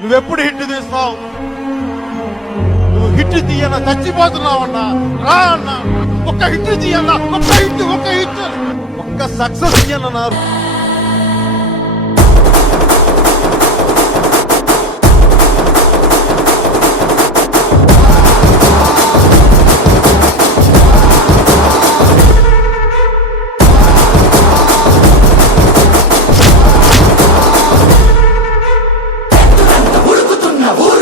నువ్వెప్పుడు హిట్ తీస్తావు? నువ్వు హిట్ తీయన్నా చచ్చిపోతున్నావన్నా. రా అన్నా, ఒక్క హిట్ తీయన్నా, ఒక్క హిట్ ఒక్క సక్సెస్ తీయన్నారు. ఉడుకుతున్న ఊరు